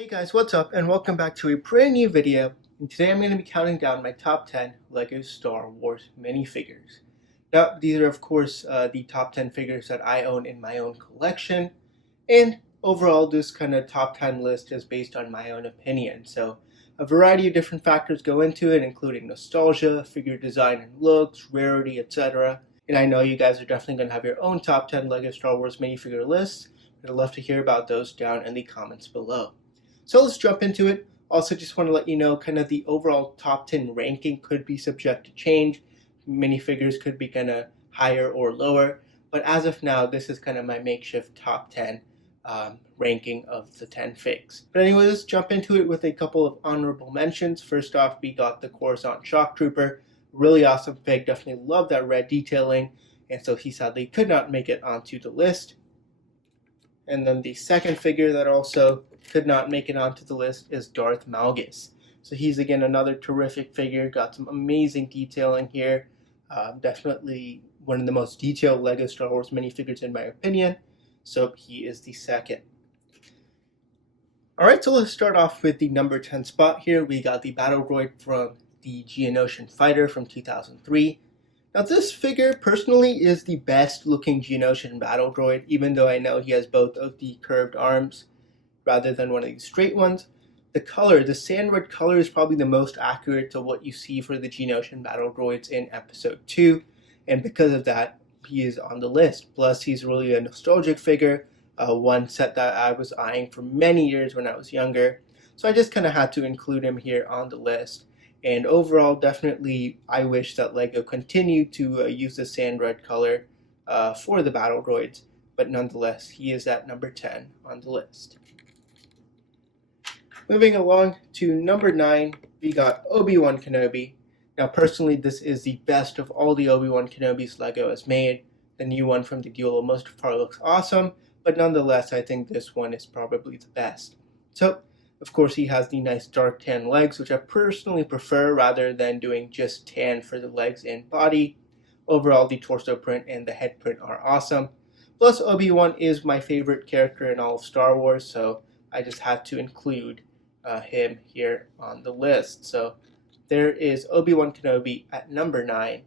Hey guys, what's up and welcome back to a brand new video, and today I'm going to be counting down my top 10 LEGO Star Wars minifigures. Now, these are of course the top 10 figures that I own in my own collection, and overall this kind of top 10 list is based on my own opinion, so a variety of different factors go into it, including nostalgia, figure design and looks, rarity, etc. And I know you guys are definitely going to have your own top 10 LEGO Star Wars minifigure lists, and I'd love to hear about those down in the comments below. So let's jump into it. Also, just want to let you know kind of the overall top 10 ranking could be subject to change. Minifigures could be kind of higher or lower. But as of now, this is kind of my makeshift top 10 ranking of the 10 figs. But anyway, let's jump into it with a couple of honorable mentions. First off, we got the Coruscant Shock Trooper. Really awesome fig. Definitely love that red detailing. And so he sadly could not make it onto the list. And then the second figure that also could not make it onto the list is Darth Malgus. So he's again another terrific figure, got some amazing detailing here. Definitely one of the most detailed LEGO Star Wars minifigures in my opinion. So he is the second. Alright, so let's start off with the number 10 spot here. We got the Battle Droid from the Geonosian Fighter from 2003. Now this figure personally is the best looking Geonosian battle droid, even though I know he has both of the curved arms rather than one of these straight ones. The color, the sand red color, is probably the most accurate to what you see for the Geonosian battle droids in episode 2, and because of that he is on the list. Plus he's really a nostalgic figure, one set that I was eyeing for many years when I was younger, so I just kind of had to include him here on the list. And overall, definitely, I wish that LEGO continued to use the sand red color for the battle droids, but nonetheless, he is at number 10 on the list. Moving along to number 9, we got Obi-Wan Kenobi. Now, personally, this is the best of all the Obi-Wan Kenobis LEGO has made. The new one from the Duel of Mustafar looks awesome, but nonetheless, I think this one is probably the best. So, of course, he has the nice dark tan legs, which I personally prefer rather than doing just tan for the legs and body. Overall, the torso print and the head print are awesome. Plus, Obi-Wan is my favorite character in all of Star Wars, so I just had to include him here on the list. So there is Obi-Wan Kenobi at number 9.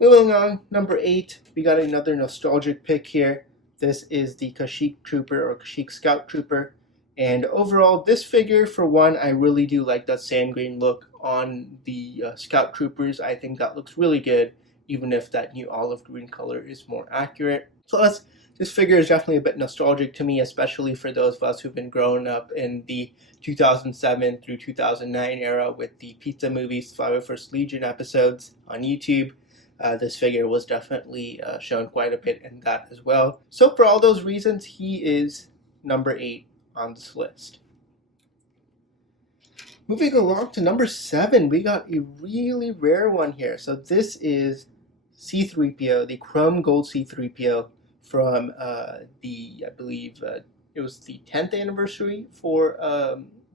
Moving on, number 8, we got another nostalgic pick here. This is the Kashyyyk Trooper or Kashyyyk Scout Trooper. And overall, this figure, for one, I really do like that sand green look on the Scout Troopers. I think that looks really good, even if that new olive green color is more accurate. Plus, this figure is definitely a bit nostalgic to me, especially for those of us who've been growing up in the 2007 through 2009 era with the Pizza Movies 501st Legion episodes on YouTube. This figure was definitely shown quite a bit in that as well. So for all those reasons, he is number 8 on this list. Moving along to number 7, we got a really rare one here. So this is C-3PO, the chrome gold C-3PO from I believe it was the 10th anniversary for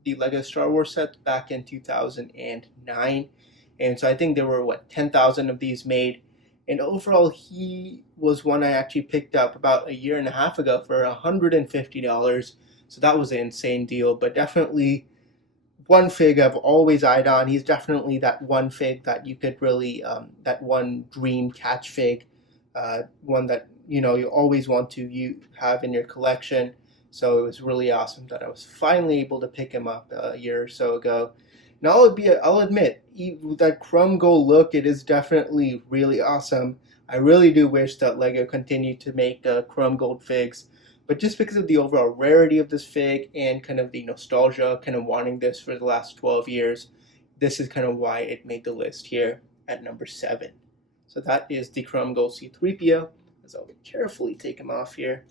the LEGO Star Wars set back in 2009. And so I think there were, 10,000 of these made. And overall, he was one I actually picked up about a year and a half ago for $150. So that was an insane deal, but definitely one fig I've always eyed on. He's definitely that one fig that you could really, that one dream catch fig, one that, you always want to have in your collection. So it was really awesome that I was finally able to pick him up a year or so ago. Now I'll admit, that chrome gold look, it is definitely really awesome. I really do wish that LEGO continued to make chrome gold figs. But just because of the overall rarity of this fig and kind of the nostalgia, kind of wanting this for the last 12 years, this is kind of why it made the list here at number 7. So that is the Chrome Gold C-3PO, as I'll carefully take him off here.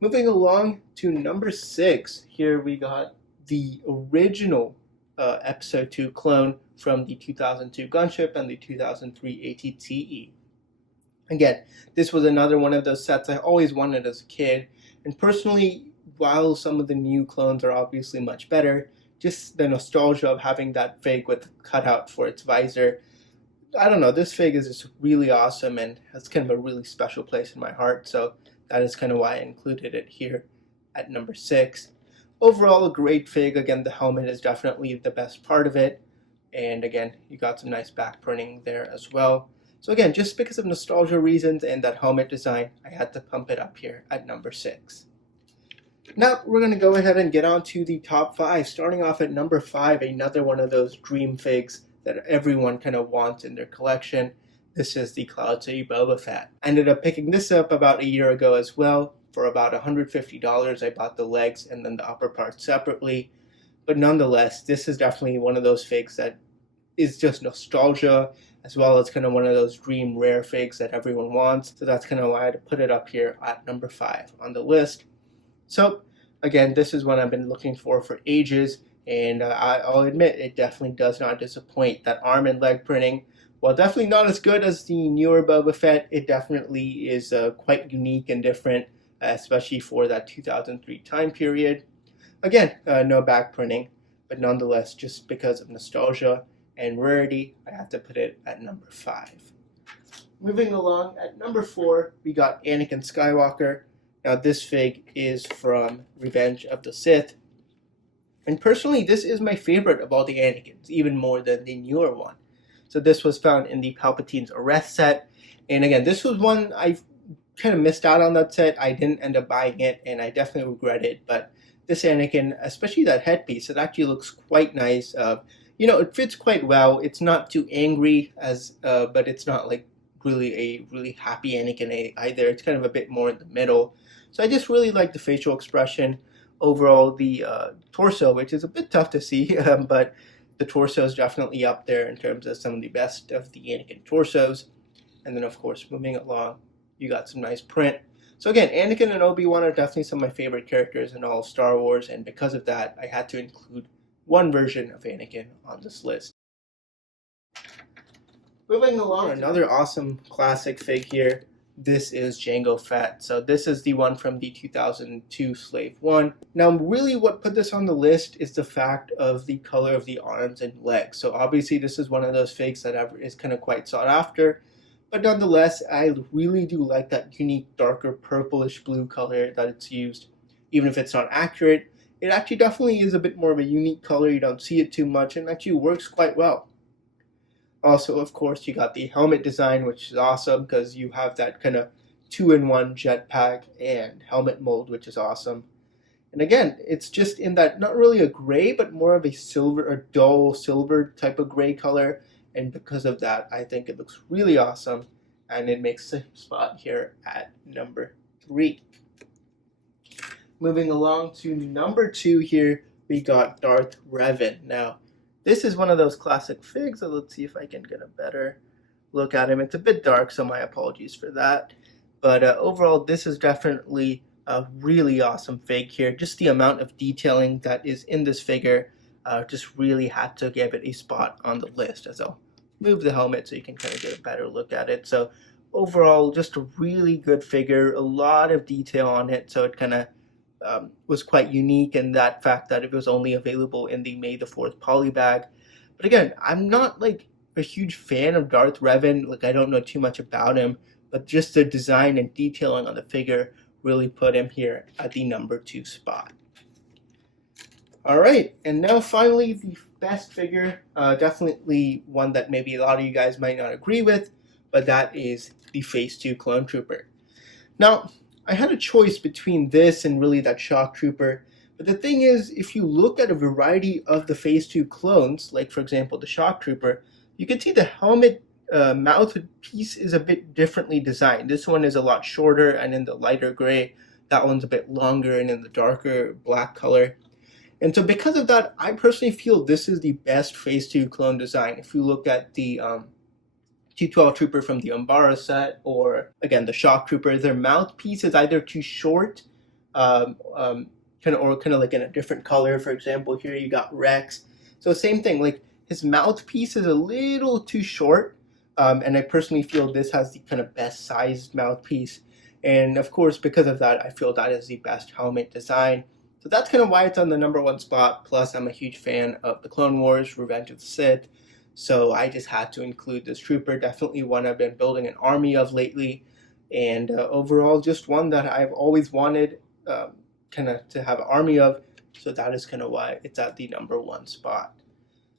Moving along to number 6, here we got the original Episode 2 clone from the 2002 gunship and the 2003 AT-TE. Again, this was another one of those sets I always wanted as a kid, and personally, while some of the new clones are obviously much better, just the nostalgia of having that fig with cutout for its visor, I don't know, this fig is just really awesome and has kind of a really special place in my heart, so that is kind of why I included it here at number 6. overall, a great fig. Again, the helmet is definitely the best part of it. And again, you got some nice back printing there as well. So again, just because of nostalgia reasons and that helmet design, I had to pump it up here at number 6. Now we're going to go ahead and get on to the top 5, starting off at number 5, another one of those dream figs that everyone kind of wants in their collection. This is the City Boba Fett. I ended up picking this up about a year ago as well. For about $150, I bought the legs and then the upper part separately. But nonetheless, this is definitely one of those figs that is just nostalgia, as well as kind of one of those dream rare figs that everyone wants. So that's kind of why I had to put it up here at number 5 on the list. So again, this is one I've been looking for ages, and I'll admit it definitely does not disappoint. That arm and leg printing, while definitely not as good as the newer Boba Fett, it definitely is quite unique and different, especially for that 2003 time period. Again, no back printing, but nonetheless, just because of nostalgia and rarity, I have to put it at number 5. Moving along, at number 4, we got Anakin Skywalker. Now, this fig is from Revenge of the Sith. And personally, this is my favorite of all the Anakins, even more than the newer one. So this was found in the Palpatine's Arrest set. And again, this was one I kind of missed out on that set. I didn't end up buying it, and I definitely regret it. But this Anakin, especially that headpiece, it actually looks quite nice. It fits quite well. It's not too angry, but it's not like really happy Anakin either. It's kind of a bit more in the middle. So I just really like the facial expression. Overall, the torso, which is a bit tough to see, but the torso is definitely up there in terms of some of the best of the Anakin torsos. And then, of course, moving along, you got some nice print. So again, Anakin and Obi-Wan are definitely some of my favorite characters in all of Star Wars, and because of that, I had to include one version of Anakin on this list. Moving along, another awesome classic fig here. This is Jango Fett. So this is the one from the 2002 Slave 1. Now, really what put this on the list is the fact of the color of the arms and legs. So obviously this is one of those figs that is kind of quite sought after. But nonetheless, I really do like that unique darker purplish blue color that it's used. Even if it's not accurate, it actually definitely is a bit more of a unique color. You don't see it too much, and actually works quite well. Also, of course, you got the helmet design, which is awesome because you have that kind of 2-in-1 jetpack and helmet mold, which is awesome. And again, it's just in that, not really a gray, but more of a silver or dull silver type of gray color. And because of that, I think it looks really awesome. And it makes a spot here at number 3. Moving along to number 2 here, we got Darth Revan. Now, this is one of those classic figs, so let's see if I can get a better look at him. It's a bit dark, so my apologies for that. But overall, this is definitely a really awesome fig here. Just the amount of detailing that is in this figure just really had to give it a spot on the list. As I'll move the helmet so you can kind of get a better look at it. So overall, just a really good figure, a lot of detail on it, so it kind of was quite unique in that fact that it was only available in the May the 4th poly bag. But again, I'm not like a huge fan of Darth Revan. Like, I don't know too much about him, but just the design and detailing on the figure really put him here at the number 2 spot. All right, and now finally the best figure, definitely one that maybe a lot of you guys might not agree with, but that is the Phase 2 Clone Trooper. Now, I had a choice between this and really that Shock Trooper, but the thing is, if you look at a variety of the Phase 2 clones, like for example the Shock Trooper, you can see the helmet mouth piece is a bit differently designed. This one is a lot shorter and in the lighter gray. That one's a bit longer and in the darker black color. And so because of that, I personally feel this is the best Phase 2 clone design. If you look at the T-12 Trooper from the Umbara set, or again the Shock Trooper, their mouthpiece is either too short, kind of like in a different color. For example, here you got Rex. So same thing, like his mouthpiece is a little too short, and I personally feel this has the kind of best sized mouthpiece. And of course, because of that, I feel that is the best helmet design. So that's kind of why it's on the number 1 spot. Plus, I'm a huge fan of the Clone Wars, Revenge of the Sith. So I just had to include this trooper. Definitely one I've been building an army of lately. And overall, just one that I've always wanted kind of to have an army of, So that is kind of why it's at the number 1 spot.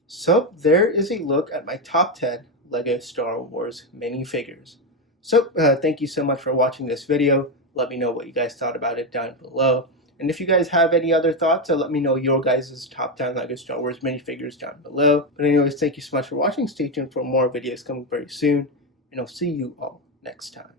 So there is a look at my top 10 LEGO Star Wars minifigures. So thank you so much for watching this video. Let me know what you guys thought about it down below. And if you guys have any other thoughts, let me know your guys' top 10 LEGO Star Wars minifigures down below. But anyways, thank you so much for watching. Stay tuned for more videos coming very soon. And I'll see you all next time.